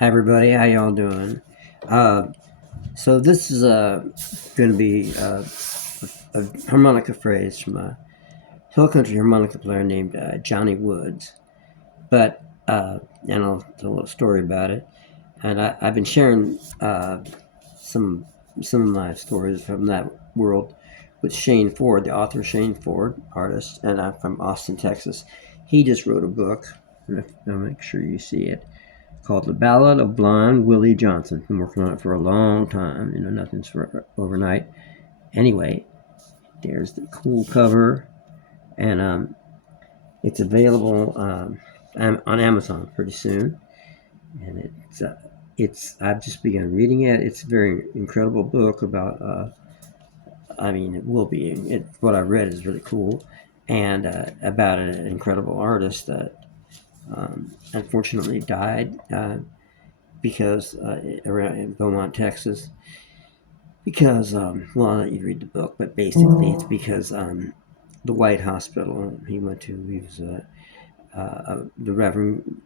Hi everybody, how y'all doing? Uh, so this is going to be a harmonica phrase from a hill country harmonica player named Johnny Woods. But and I'll tell a little story about it. And I've been sharing some some of my stories from that world with Shane Ford, the author Shane Ford, artist, and I'm from Austin, Texas. He just wrote a book. I'll make sure you see it called The Ballad of Blind Willie Johnson. Been working on it for a long time. Nothing's for overnight. Anyway, there's the cool cover, and it's available on Amazon pretty soon. And it's I've just begun reading it. It's a very incredible book about. I mean, it will be. What I read is really cool, and about an incredible artist that unfortunately died because around in Beaumont, Texas, because well, I'll let you read the book, but basically it's because the White Hospital he went to, he was the Reverend,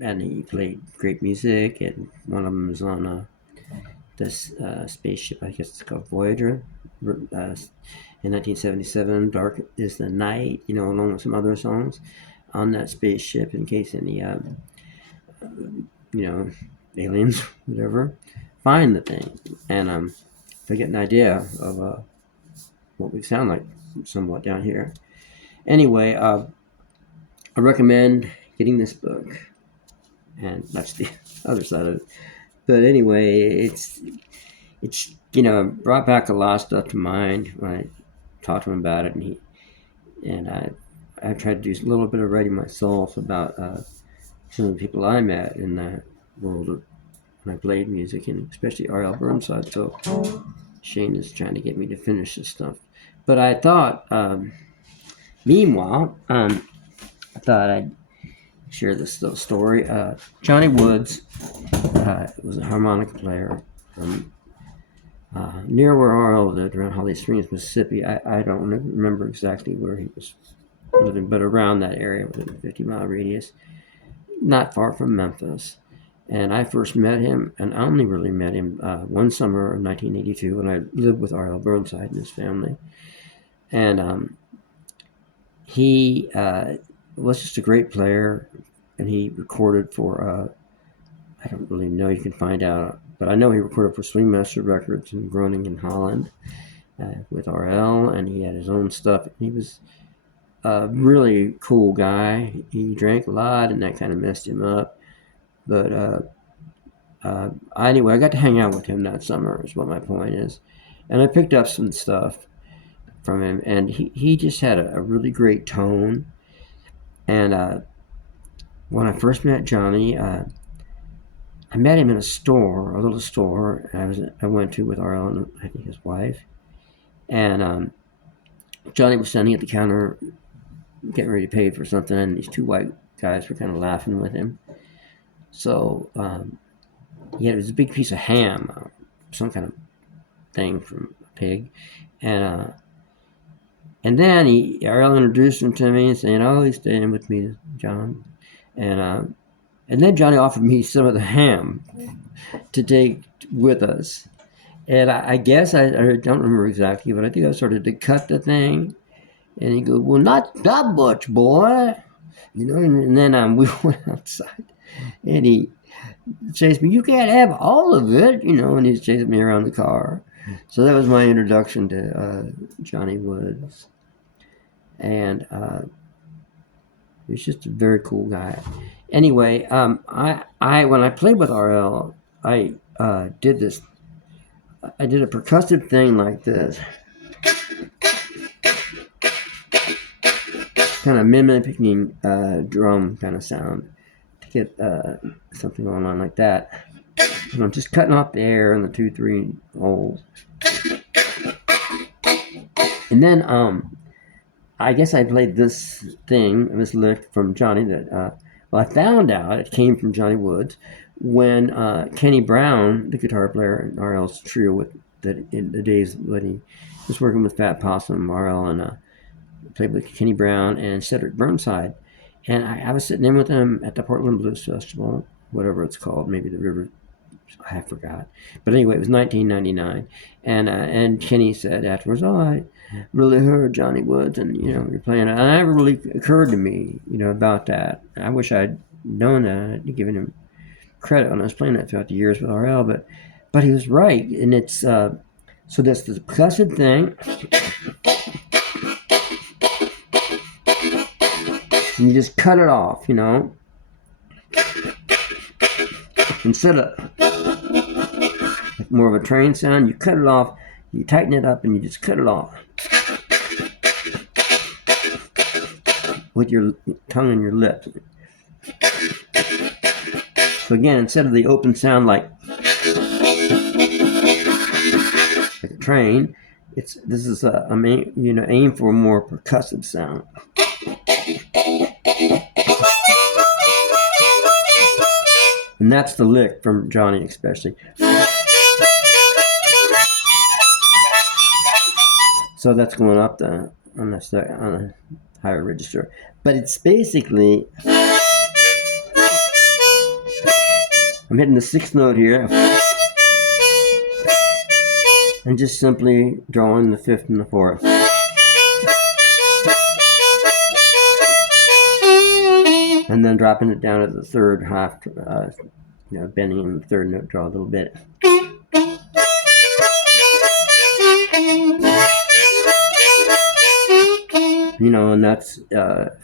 and he played great music, and one of them was on this spaceship, I guess it's called Voyager, in 1977. Dark is the Night, along with some other songs on that spaceship, in case any you know aliens, whatever, find the thing, and they get an idea of what we sound like somewhat down here. Anyway, I recommend getting this book, and that's the other side of it. But anyway, it's brought back a lot of stuff to mind when I talked to him about it, and I tried to do a little bit of writing myself about some of the people I met in the world of when I played music, and especially R.L. Burnside. So Shane is trying to get me to finish this stuff. But I thought, meanwhile, I thought I'd share this little story. Johnny Woods was a harmonica player from near where R.L. lived, around Holly Springs, Mississippi. I don't remember exactly where he was living, but around that area within a 50-mile radius, not far from Memphis. And I first met him, and I only really met him one summer of 1982 when I lived with R.L. Burnside and his family. And he was just a great player, and he recorded for, I don't really know, you can find out, but I know he recorded for Swingmaster Records in Groningen, Holland, with RL, and he had his own stuff. He was a really cool guy. He drank a lot, and that kind of messed him up. But anyway, I got to hang out with him that summer, is what my point is. And I picked up some stuff from him, and he just had a really great tone. And when I first met Johnny, I met him in a little store I went to with RL and I think his wife. And Johnny was standing at the counter getting ready to pay for something, and these two white guys were kind of laughing with him. So he had this big piece of ham, some kind of thing from a pig, and then RL introduced him to me and saying, "Oh, he's staying with me, John," and then Johnny offered me some of the ham to take with us. And I guess I don't remember exactly, but I think I started to cut the thing. And he goes, "Well, not that much, boy." And then we went outside. And he chased me, "You can't have all of it," and he's chasing me around the car. So that was my introduction to Johnny Woods. And he's just a very cool guy. Anyway, I when I played with RL, I did this. I did a percussive thing like this, kind of mimicking drum kind of sound to get something going on like that. And I'm just cutting off the air in the 2-3 holes. And then I guess I played this thing, this lick from Johnny that, I found out it came from Johnny Woods when Kenny Brown, the guitar player in RL's trio, in the days when he was working with Fat Possum, RL, and played with Kenny Brown and Cedric Burnside. And I was sitting in with them at the Portland Blues Festival, whatever it's called, maybe the River, I forgot. But anyway, it was 1999, and Kenny said afterwards, "Oh, I really heard Johnny Woods, and you're playing it." And it never really occurred to me, about that. I wish I'd known that, I'd given him credit when I was playing that throughout the years with RL, but he was right, and it's so that's the percussive thing, and you just cut it off, instead of more of a train sound, you cut it off, you tighten it up, and you just cut it off with your tongue and your lips. So again, instead of the open sound like a train, this is aim for a more percussive sound. And that's the lick from Johnny, especially. So that's going up on a higher register, but it's basically, I'm hitting the sixth note here, and just simply drawing the fifth and the fourth. And then dropping it down to the third half, bending in the third note, draw a little bit. And that's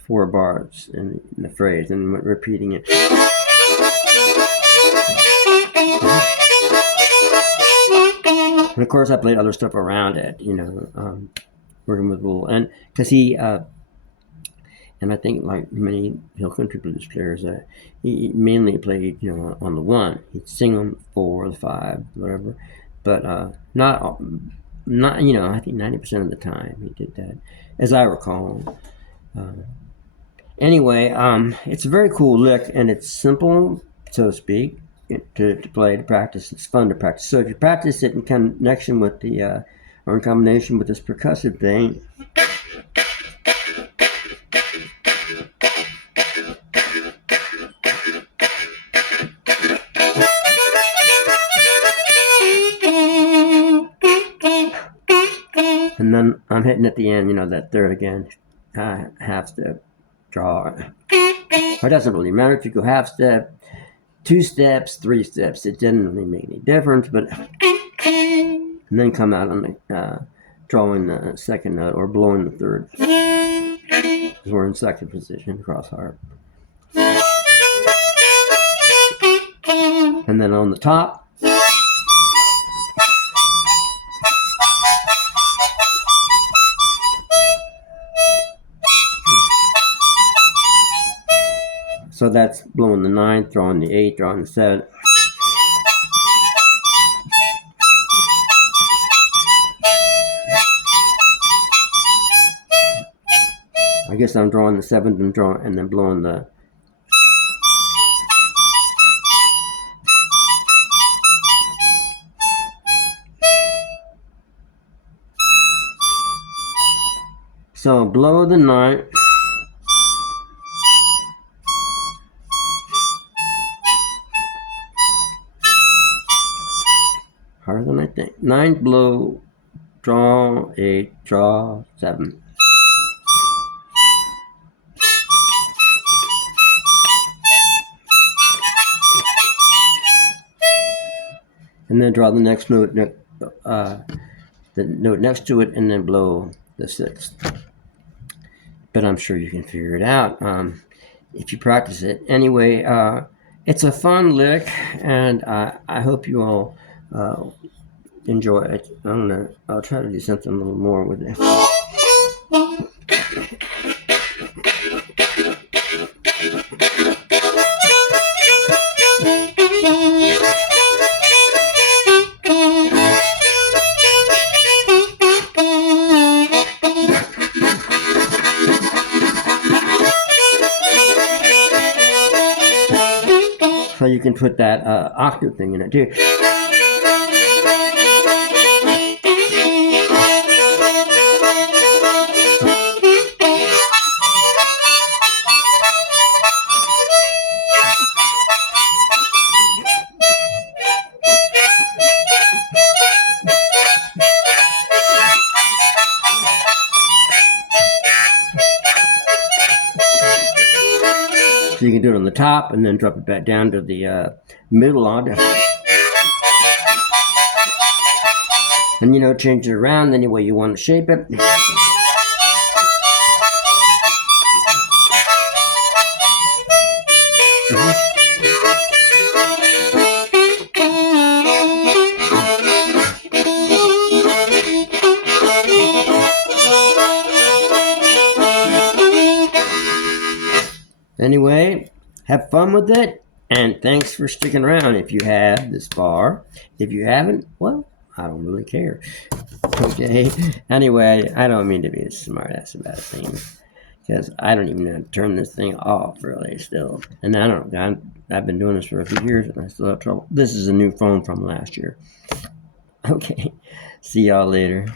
4 bars in the phrase, and repeating it. And of course, I played other stuff around it, working with Bull, and because he, and I think like many hill country blues players, he mainly played, on the 1. He'd sing them 4, the 5, whatever, but not, I think 90% of the time he did that, as I recall. Anyway, it's a very cool lick, and it's simple, so to speak, to play, to practice. It's fun to practice. So if you practice it in connection with the, or in combination with this percussive thing, and then I'm hitting at the end, that third again, half step, draw. It doesn't really matter if you go half step, 2 steps, 3 steps. It didn't really make any difference, but and then come out on the drawing the second note or blowing the third. We're in second position, cross harp. And then on the top, so that's blowing the 9th, drawing the 8th, drawing the 7th. I guess I'm drawing the 7th and then blowing the. So blow the 9th. Harder than I think. 9th blow, draw 8, draw 7. And then draw the next note, the note next to it, and then blow the 6th. But I'm sure you can figure it out if you practice it. Anyway, it's a fun lick, and I hope you all enjoy it. I'll try to do something a little more with it. So you can put that octave thing in it too. So you can do it on the top and then drop it back down to the middle octave. And change it around any way you want to shape it. Anyway, have fun with it, and thanks for sticking around if you have this far. If you haven't, well, I don't really care. Okay. Anyway, I don't mean to be a smart ass about things, because I don't even know how to turn this thing off really still. And I've been doing this for a few years and I still have trouble. This is a new phone from last year. Okay. See y'all later.